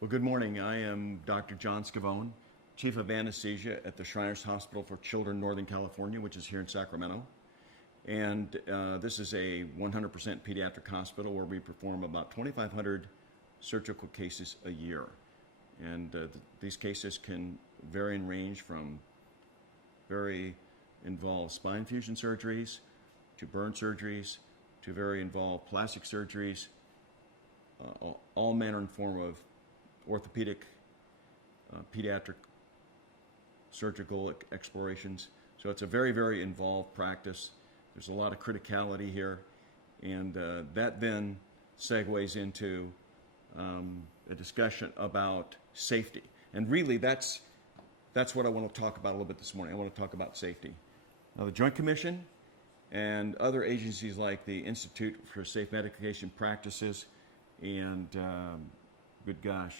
Well, good morning. I am Dr. John Scavone, Chief of Anesthesia at the Shriners Hospital for Children, Northern California, which is here in Sacramento. And this is a 100% pediatric hospital where we perform about 2,500 surgical cases a year. And these cases can vary and range from very involved spine fusion surgeries to burn surgeries to very involved plastic surgeries, all manner and form of orthopedic, pediatric surgical explorations. So it's a very, very involved practice. There's a lot of criticality here, and that then segues into a discussion about safety. And really, that's what I want to talk about a little bit this morning. I want to talk about safety. Now, the Joint Commission and other agencies like the Institute for Safe Medication Practices and good gosh,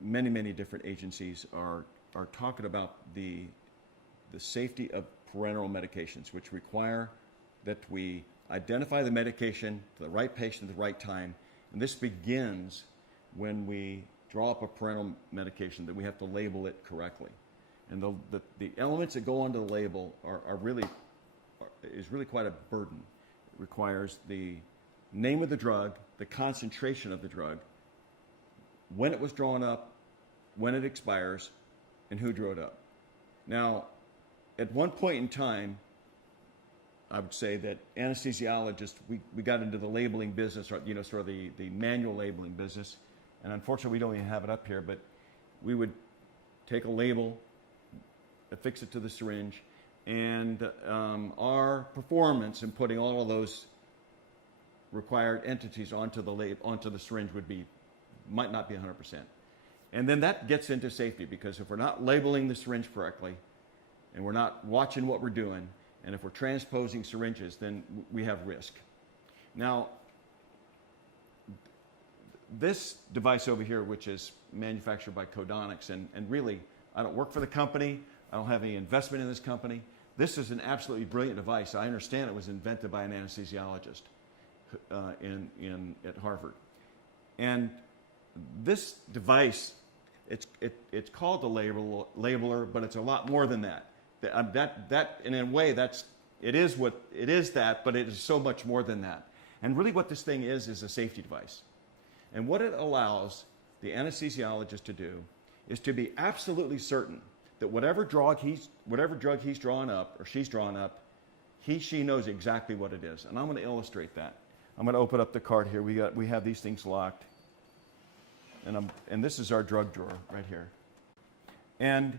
many different agencies are talking about the safety of parenteral medications, which require that we identify the medication to the right patient at the right time. And this begins when we draw up a parenteral medication, that we have to label it correctly. And the elements that go onto the label is really quite a burden. It requires the name of the drug, the concentration of the drug, when it was drawn up, when it expires, and who drew it up. Now, at one point in time, I would say that anesthesiologists, we got into the labeling business, or, sort of the manual labeling business. And unfortunately, we don't even have it up here, but we would take a label, affix it to the syringe, and our performance in putting all of those required entities onto the syringe might not be 100%. And then that gets into safety, because if we're not labeling the syringe correctly, and we're not watching what we're doing, and if we're transposing syringes, then we have risk. Now, this device over here, which is manufactured by Codonics, and really, I don't work for the company, I don't have any investment in this company. This is an absolutely brilliant device. I understand it was invented by an anesthesiologist at Harvard. And this device, it's called the labeler, but it's a lot more than that. That in a way, it is that, but it is so much more than that. And really what this thing is a safety device. And what it allows the anesthesiologist to do is to be absolutely certain that whatever drug he's drawn up, or she's drawn up, she knows exactly what it is. And I'm going to illustrate that. I'm going to open up the cart here. We have these things locked. And this is our drug drawer right here. And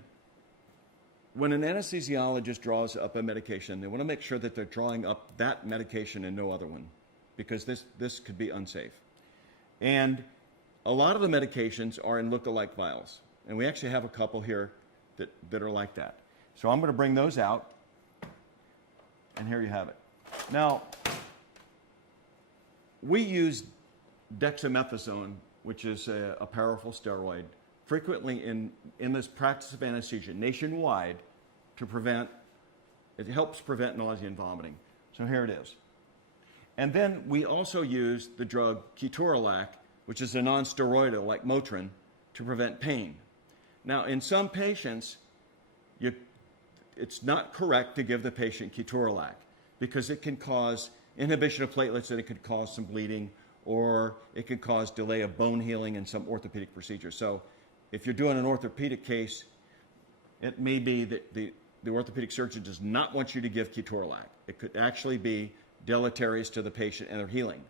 when an anesthesiologist draws up a medication, they want to make sure that they're drawing up that medication and no other one, because this could be unsafe. And a lot of the medications are in look-alike vials. And we actually have a couple here that are like that. So I'm going to bring those out, and here you have it. Now, we use dexamethasone, which is a powerful steroid, frequently in this practice of anesthesia nationwide it helps prevent nausea and vomiting. So here it is. And then we also use the drug ketorolac, which is a non-steroidal like Motrin, to prevent pain. Now, in some patients, it's not correct to give the patient ketorolac, because it can cause inhibition of platelets, and it could cause some bleeding, or it could cause delay of bone healing in some orthopedic procedures. So if you're doing an orthopedic case, it may be that the orthopedic surgeon does not want you to give ketorolac. It could actually be deleterious to the patient and their healing.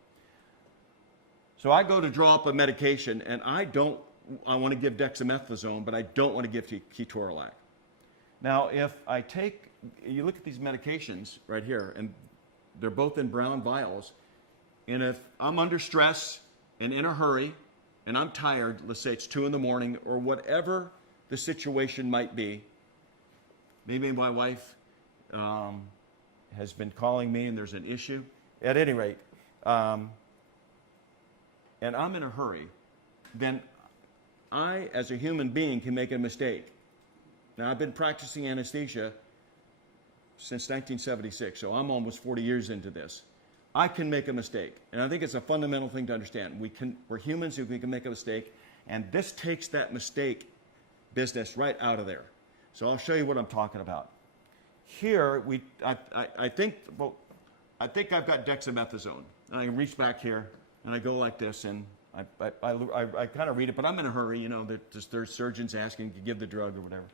So I go to draw up a medication, and I want to give dexamethasone, but I don't want to give ketorolac. Now, if you look at these medications right here, and they're both in brown vials, and if I'm under stress and in a hurry, and I'm tired, let's say it's 2 in the morning, or whatever the situation might be, maybe my wife has been calling me and there's an issue. At any rate, and I'm in a hurry, then I, as a human being, can make a mistake. Now, I've been practicing anesthesia since 1976, so I'm almost 40 years into this. I can make a mistake. And I think it's a fundamental thing to understand. We're humans who we can make a mistake, and this takes that mistake business right out of there. So I'll show you what I'm talking about. Here, I think I've got dexamethasone. And I can reach back here, and I go like this, and I kind of read it, but I'm in a hurry, you know, there's surgeons asking to give the drug or whatever.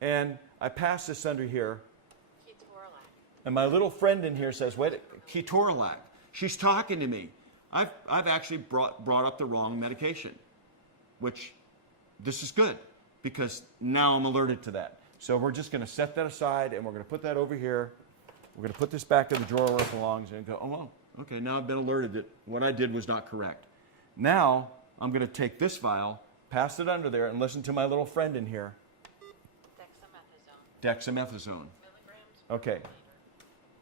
And I pass this under here. Ketorolac. And my little friend in here says, wait, Ketorolac. She's talking to me. I've actually brought up the wrong medication, which this is good because now I'm alerted to that. So we're just going to set that aside, and we're going to put that over here. We're going to put this back in the drawer where it belongs and go, oh, well, okay, now I've been alerted that what I did was not correct. Now I'm going to take this vial, pass it under there, and listen to my little friend in here. Dexamethasone. Milligrams. Okay.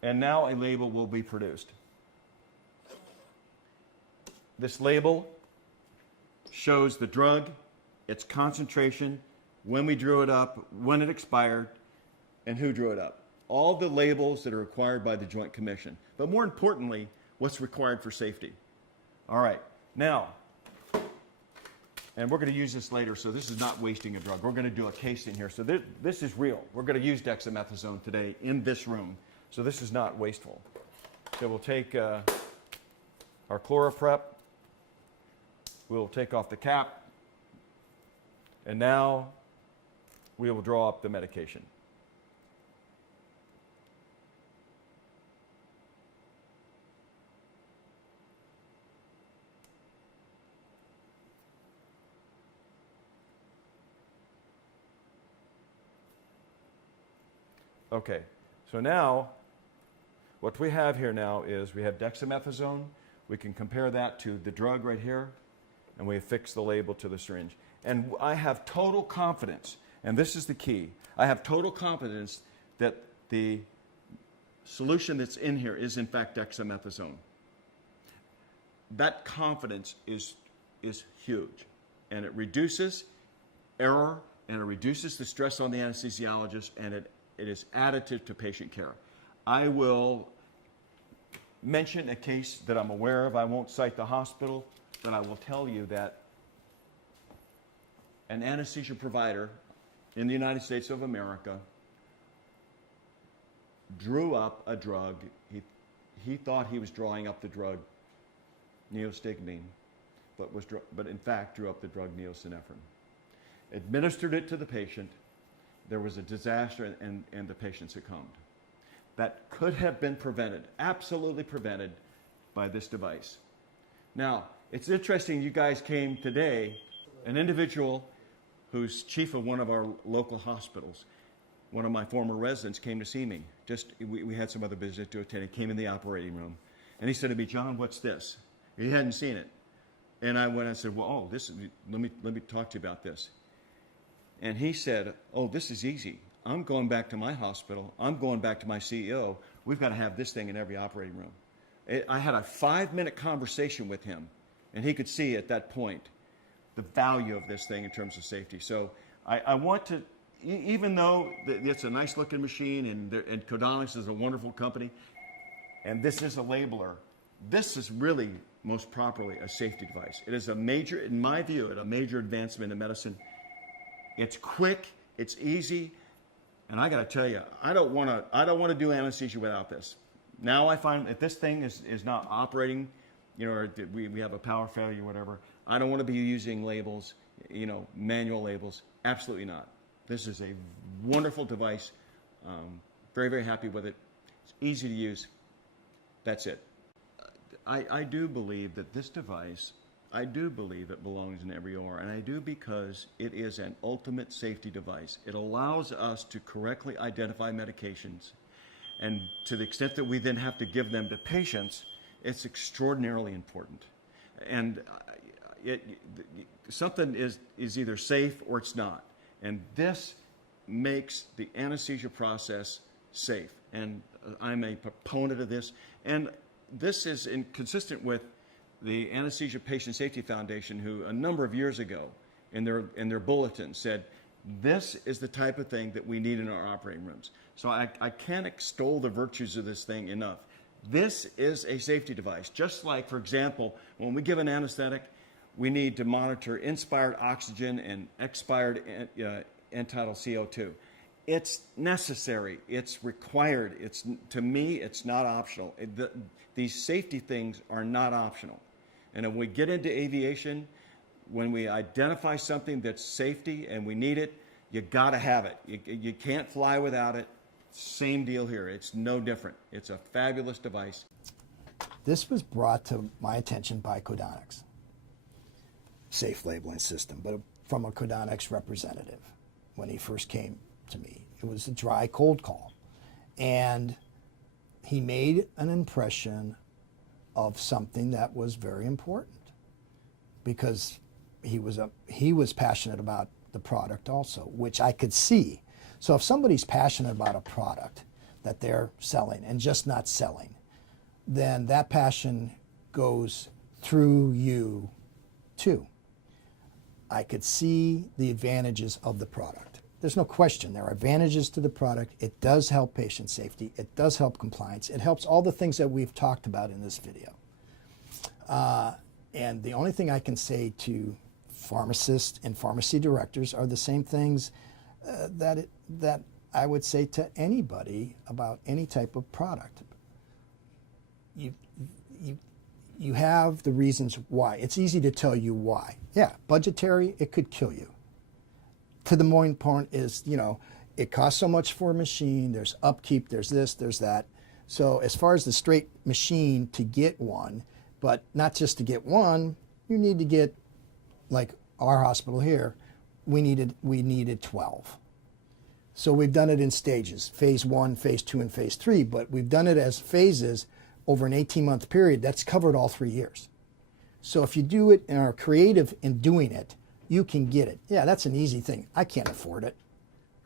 And now a label will be produced. This label shows the drug, its concentration, when we drew it up, when it expired, and who drew it up. All the labels that are required by the Joint Commission. But more importantly, what's required for safety. All right. Now, and we're going to use this later, so this is not wasting a drug. We're going to do a case in here. So this is real. We're going to use dexamethasone today in this room. So this is not wasteful. So we'll take our ChloraPrep. We'll take off the cap. And now we will draw up the medication. Okay, so now what we have here now is we have dexamethasone. We can compare that to the drug right here, and we affix the label to the syringe. And I have total confidence, and this is the key, I have total confidence that the solution that's in here is in fact dexamethasone. That confidence is huge, and it reduces error, and it reduces the stress on the anesthesiologist, and it is additive to patient care. I will mention a case that I'm aware of. I won't cite the hospital, but I will tell you that an anesthesia provider in the United States of America drew up a drug. He thought he was drawing up the drug neostigmine, but in fact drew up the drug neosynephrine. Administered it to the patient. There was a disaster, and the patient succumbed. That could have been prevented, absolutely prevented, by this device. Now, it's interesting you guys came today, an individual who's chief of one of our local hospitals, one of my former residents came to see me. We had some other business to attend. He came in the operating room, and he said to me, John, what's this? He hadn't seen it. And I said, well, let me talk to you about this. And he said, oh, this is easy. I'm going back to my hospital. I'm going back to my CEO. We've got to have this thing in every operating room. I had a 5-minute conversation with him, and he could see at that point the value of this thing in terms of safety. So I want to, even though it's a nice-looking machine and Codonics is a wonderful company, and this is a labeler, this is really most properly a safety device. It is a major, in my view, a major advancement in medicine. It's quick, it's easy, and I got to tell you, I don't want to do anesthesia without this. Now I find if this thing is not operating, you know, or we have a power failure or whatever, I don't want to be using labels, you know, manual labels. Absolutely not. This is a wonderful device. Very, very happy with it. It's easy to use. That's it. I do believe that this device, I do believe it belongs in every OR, and I do because it is an ultimate safety device. It allows us to correctly identify medications, and to the extent that we then have to give them to patients, it's extraordinarily important. And something is either safe or it's not, and this makes the anesthesia process safe, and I'm a proponent of this, and this is consistent with the Anesthesia Patient Safety Foundation, who a number of years ago in their bulletin said, this is the type of thing that we need in our operating rooms. So I can't extol the virtues of this thing enough. This is a safety device. Just like, for example, when we give an anesthetic, we need to monitor inspired oxygen and expired end-tidal CO2. It's necessary. It's required. To me, it's not optional. These safety things are not optional. And when we get into aviation, when we identify something that's safety and we need it, you got to have it. You can't fly without it. Same deal here. It's no different. It's a fabulous device. This was brought to my attention by Codonics, safe labeling system, but from a Codonics representative when he first came to me. It was a dry cold call. And he made an impression of something that was very important because he was passionate about the product also, which I could see. So if somebody's passionate about a product that they're selling and just not selling, then that passion goes through you too. I could see the advantages of the product. There's no question there are advantages to the product. It does help patient safety. It does help compliance. It helps all the things that we've talked about in this video. And the only thing I can say to pharmacists and pharmacy directors are the same things that I would say to anybody about any type of product. You have the reasons why. It's easy to tell you why. Yeah, budgetary, it could kill you. To the main point is, it costs so much for a machine, there's upkeep, there's this, there's that. So as far as the straight machine to get one, but not just to get one, you need to get, like our hospital here, we needed 12. So we've done it in stages, phase 1, phase 2, and phase 3, but we've done it as phases over an 18-month period. That's covered all 3 years. So if you do it and are creative in doing it, you can get it. Yeah, that's an easy thing. I can't afford it.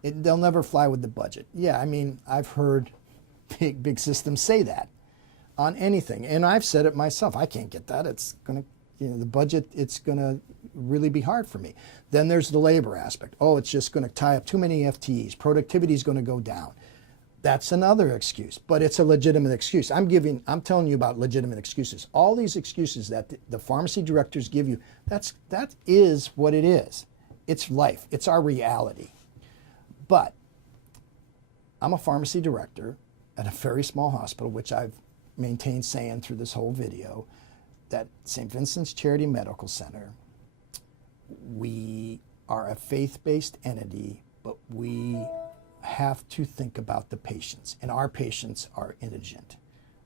They'll never fly with the budget. Yeah, I mean, I've heard big systems say that on anything, and I've said it myself. I can't get that. It's going to, the budget, it's going to really be hard for me. Then there's the labor aspect. Oh, it's just going to tie up too many FTEs. Productivity is going to go down. That's another excuse, but it's a legitimate excuse. I'm telling you about legitimate excuses. All these excuses that the pharmacy directors give you, that is what it is. It's life. It's our reality. But I'm a pharmacy director at a very small hospital, which I've maintained saying through this whole video, that St. Vincent's Charity Medical Center, we are a faith-based entity, but we have to think about the patients, and our patients are indigent.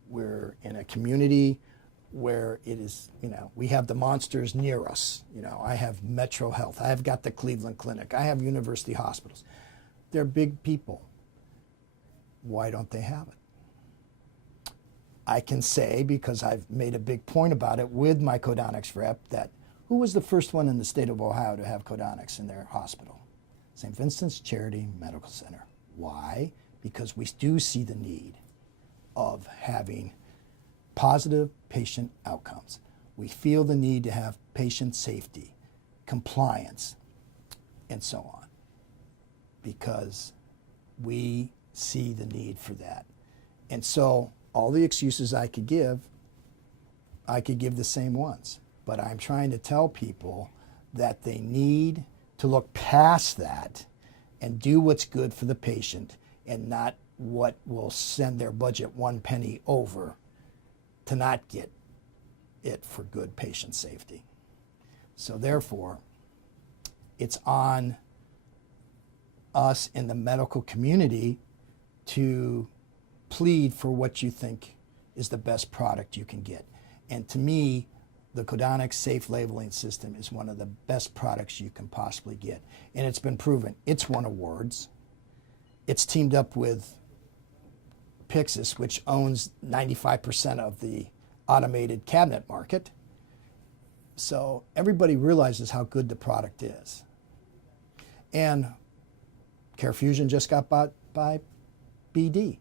We're in a community where it is, we have the monsters near us. I have Metro Health, I've got the Cleveland Clinic, I have university hospitals. They're big people. Why don't they have it? I can say, because I've made a big point about it with my Codonics rep, that who was the first one in the state of Ohio to have Codonics in their hospital? St. Vincent's Charity Medical Center. Why? Because we do see the need of having positive patient outcomes. We feel the need to have patient safety, compliance, and so on, because we see the need for that. And so all the excuses I could give the same ones. But I'm trying to tell people that they need to look past that and do what's good for the patient and not what will send their budget 1 penny over to not get it for good patient safety. So therefore, it's on us in the medical community to plead for what you think is the best product you can get. And to me, the Codonics safe labeling system is one of the best products you can possibly get. And it's been proven. It's won awards. It's teamed up with Pyxis, which owns 95% of the automated cabinet market. So everybody realizes how good the product is. And CareFusion just got bought by BD.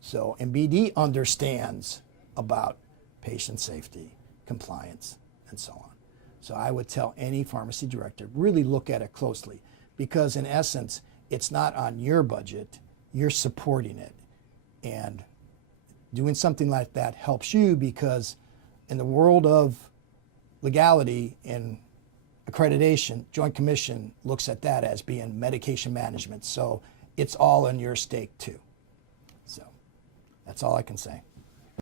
So, and BD understands about patient safety, compliance, and so on. So I would tell any pharmacy director, really look at it closely, because in essence, it's not on your budget, you're supporting it. And doing something like that helps you, because in the world of legality and accreditation, Joint Commission looks at that as being medication management. So it's all in your stake too. So that's all I can say.